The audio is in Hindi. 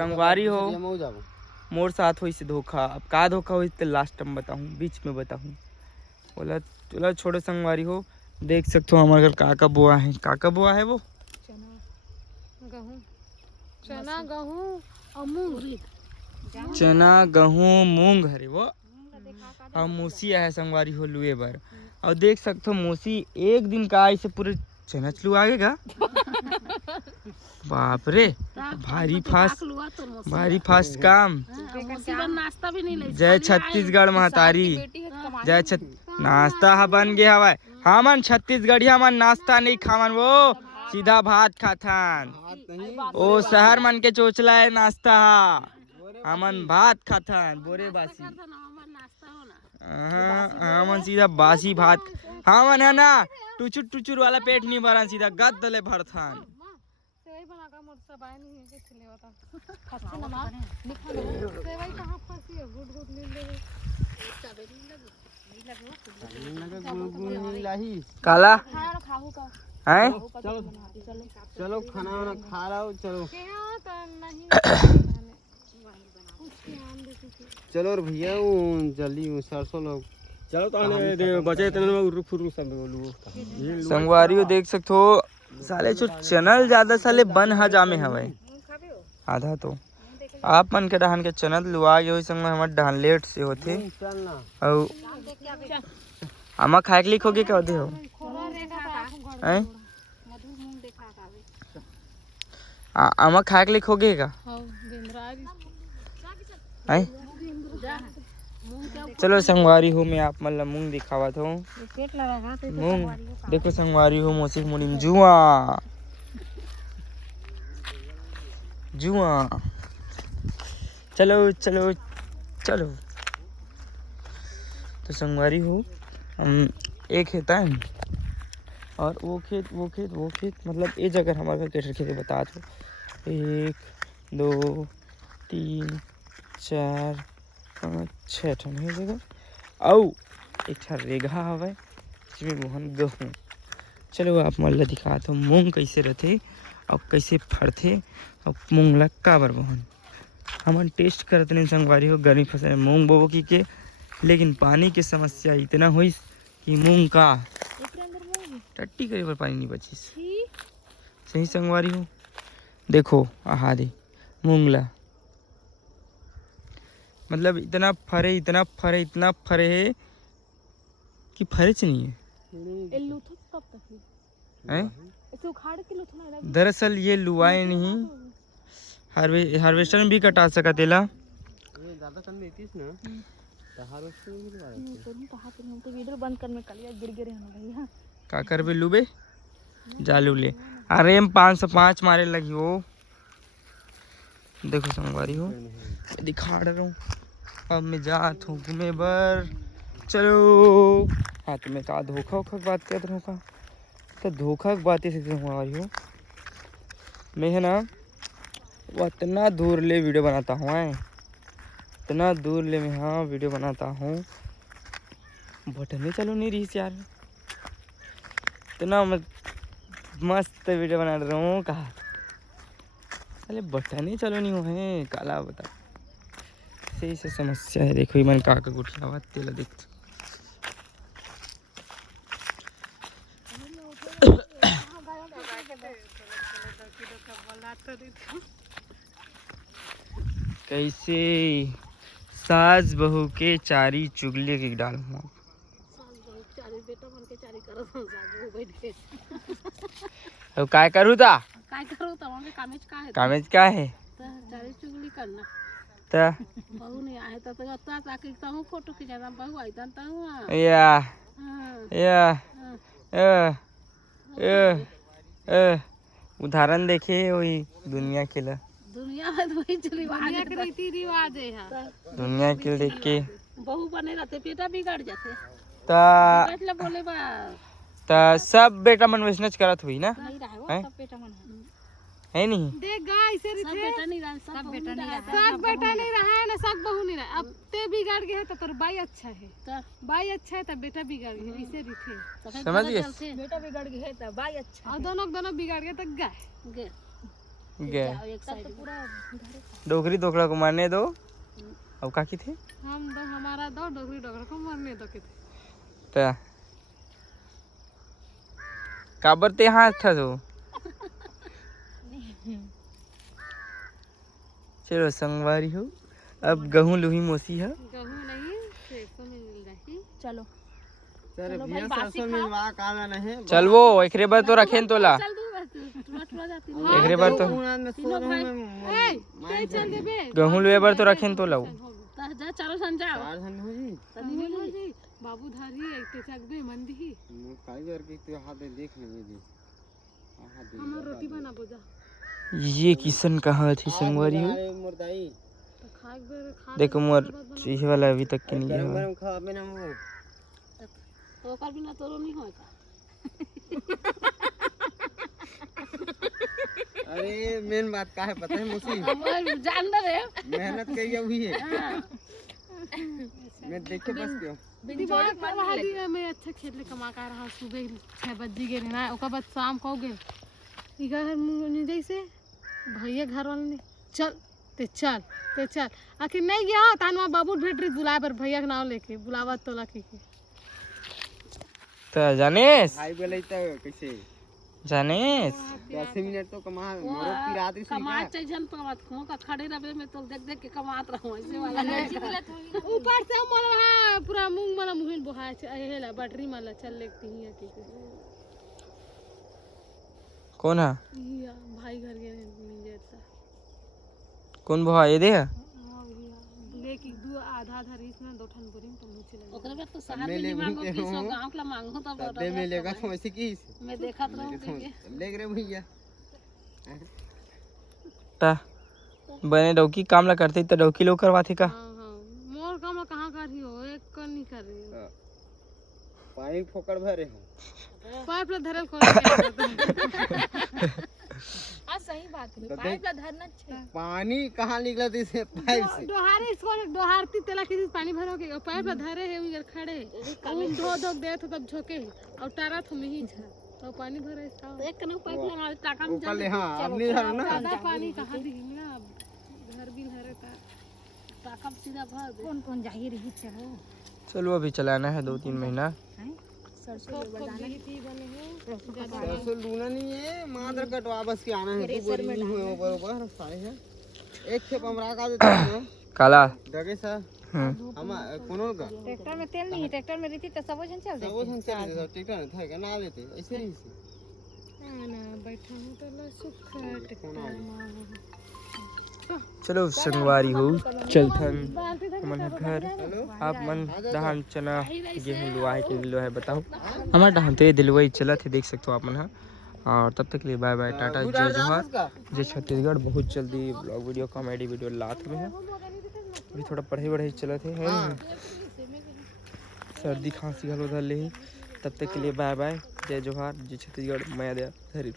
संगवारी हो मोर साथ हुई से धोखा। अब का धोखा हुई तो लास्ट में बताऊँ, बीच में बताऊँ। बोला चलो छोड़ो संगवारी हो। देख सकते हो हमारे घर काका बुआ है। काका बुआ है वो चना गेहूँ और मूंग। चना गेहूँ मूंग हरे वो। हम मूसी है संगवारी हो लुए बर। और देख सकते हो मूसी एक दिन का ऐसे पूरे चना चलू आएगा। बाप रे भारी फास्ट काम। नाश्ता भी नहीं जय छत्तीसगढ़ महतारी जय नाश्ता हा बन गया हवा। हमन छत्तीसगढ़िया मन नाश्ता नहीं खावन, वो सीधा भात खाथन। ओ शहर मन के चोचला है नाश्ता हा, हमन भात खाथन बोरे बासी। हमन सीधा बासी भात। हमन है ना टुचुर टुचुर वाला पेट नहीं भरन, सीधा गद्द ले भरथन। काला है चलो खाना वाना खा रहा हूँ। चलो चलो भैया जल्दी सरसों लोग चलो तो बचे संगवारी देख सकते हो साले जो चैनल ज्यादा साले बन हजामे हवे आधा तो आप मन के डहान के चैनल लुआ गए संग में हमर डहान लेट से होथे। और आमा खाए के लिख होगे क्या होते हो हैं? आमा खाए के लिख होगे का हैं? चलो संगवारी हो मैं आप मतलब मूंग दिखावा था। मूंग देखो संगवारी हो मौसी मुनिम जुआ जुआ। चलो चलो चलो तो संगवारी हो एक खेत है और वो खेत मतलब ये जगह हमारे घर खेती बता दो। 1 2 3 4 5 6 ठन है जगह और एक ठन रेगा हवे जिसमें मोहन गहूँ। चलो आप मन ला दिखा दो मूंग कैसे रहते और कैसे फरते और मूंग ला काबर बहन हमन टेस्ट करते नहीं। संगवारी हो गर्मी फसल मूंग बोबो की लेकिन पानी की समस्या इतना हुई कि मूंग का टट्टी करे पर पानी नहीं बची। सही संगवारी हो देखो आहा दे मूंग ला मतलब इतना फरे है कि फरे नहीं है। दरअसल ये लुआए नहीं हार्वेस्टर में भी कटा सका तेला। का करबे लुबे जालू ले अरे हम 505 मारे लगी हो। देखो संगवारी हो दिखा रहा हूँ। अब मैं जात हूँ घूमे बर। चलो हाँ तुम्हें का धोखा की बात कर रहा हूँ तो धोखा की बात ही संगवारी हो मैं है ना वो इतना दूर ले वीडियो बनाता हूँ इतना दूर ले मैं हाँ वीडियो बनाता हूँ। बटन चलो नहीं रही यार इतना मस्त वीडियो बना रहा हूँ कहा अरे बटन चलो नहीं है काला बता सही से समस्या है। देखो मन काका गुठिया बात तेला देख कैसे सास बहू के चारी चुगली की डाल अब काय करू था कामेज का है चुगली करना ता बहू नहीं आए तो ताकि कहूँ फोटो खिंचाना बहू आई तो या उदाहरण देखे वही दुनिया के ला दुनिया में वही रीति रिवाज है। दुनिया के देख के बहू बने रहते बेटा बिगड़ जाते ता बोले बा ता सब बेटा मन वैसनच करत हुई ना नहीं रहा वो सब बेटा मन है नहीं देख गाय से सब बेटा नहीं रहा सब बेटा नहीं रहा है ना सब बहू नहीं रहा। अब ते बिगड़ गए तो तोर बाई अच्छा है बाई अच्छा है तो बेटा बिगड़ गए इसे रिथे समझ गए बेटा बिगड़ गए तो बाई अच्छा और दोनों बिगड़ गए तो गाय गए डोगरी दोकड़ा को मारने दो। अब काकी थे हम दो हमारा दो डोगरी डोगरा को मरने दो कितने ता काबर ते हाथ था तो चलो संगवारी हो। अब गहूं लुही मोसी है। गहूं नहीं 600 में मिल रही। चलो सर भैया सरसों मिलवा काम नहीं। चल वो एकरे बार तो रखें तो ला चल दूँ थोड़ा जाती एकरे बार तो ते चल देबे गहूं लुए बार तो रखें तो लाओ जा चारो संजा चार जन हो जी तनी हो जी बाबू धारी एक ते चक दे मंदी ही काई करके तो हाथ देख नहीं जी हमर रोटी बना बोजा ये किशन कहाँ थी संगवारी हो। मुर्दाई तो खाए बेर खा देखो मोर ये वाला अभी तक के नहीं गरम है। गरम खा बिना वो तो कर बिना तोरो नहीं होएगा। अरे मेन बात का है पता है मुसी हमर जानदार है मेहनत करी हुई है। मैं देखे बस क्यों दिमाग कर रहा दिया मैं अच्छा खेत ले कमा कर रहा सुबह 6 बजे गे ना ओका बाद शाम को गे इधर मुंह जैसे भैया घर वाले ने चल ते चल आखिर नहीं गया तानवा बाबू भेट रही बुलाए पर भैया के नाम लेके बुलावा तोला के तो जानेस भाई बोले तो कैसे जानेस 10 मिनट तो कमा मोरो की रात ही कमा चाहिए जन तो मत खो का खड़े रहे मैं तो देख के कमात रहूं ऐसे वाला ऊपर से मोर वहां पूरा मूंग वाला मुहिन बोहा हेला बैटरी वाला चल लेती है के कौन है भाई घर के मिल जाता कौन बुआ ये दे लेके दो आधा रिस में दो ठन बोरिंग तो मुझे लगे ओकरे बाद तो शहर में मांगो 200 गांव के मांगो तब दे में लेगा तो ऐसे की मैं देखत रहूं के ले रे भैया ता बने डौकी काम ला करते तो डौकी लोग करवाते का। हां मोर काम ला कहां कर रही हो एक कर नहीं कर रही हो पानी फोकड़ भरे हो पाइप ला धरल को आ सही बात है पाइप ला धरना चाहिए पानी कहां निकला इसे पाइप से दोहारे इसको दोहारती तेला के पानी भरोगे पाइप ला धरे है उधर खड़े हम धो दे तो तब झोके और तारा तो नहीं झा तो पानी भरे था एक कने पाइप लगा टाका में कल हां अब नहीं धरो ना ज्यादा पानी कहां दी ना घर भी धरे था टाका सीधा भर दे कौन जाही रही चलो चलो अभी चलाना है 2-3 महीना। सरसों लूना नहीं है मादर कटवा बस के आना है तू बोरी नहीं हुए बरोबर सारे है एक खेप हमरा का देता है काला दगे सर हम कोनो का ट्रैक्टर में तेल नहीं ट्रैक्टर में रहती तो सब जन चल सब जन चल देता ट्रैक्टर था क्या ना लेते ऐसे नहीं से ना बैठा हूं तो ला सुख ट्रैक्टर चलो संगवारी हो चलथन मन घर आप मन दहन चना गेहूं लुआए के लो है बताओ हमारा दहन तो ये दिलवाई चला थे देख सकते हो आप मन हा। और तब तक के लिए बाय बाय टाटा जय जोहार जय छत्तीसगढ़। बहुत जल्दी ब्लॉग वीडियो कॉमेडी वीडियो लात में है। अभी थोड़ा पढ़े चला थे सर्दी खांसी हल उधर ले तब तक के लिए बाय बाय जय जोहार जय छत्तीसगढ़। मैं दया हरी।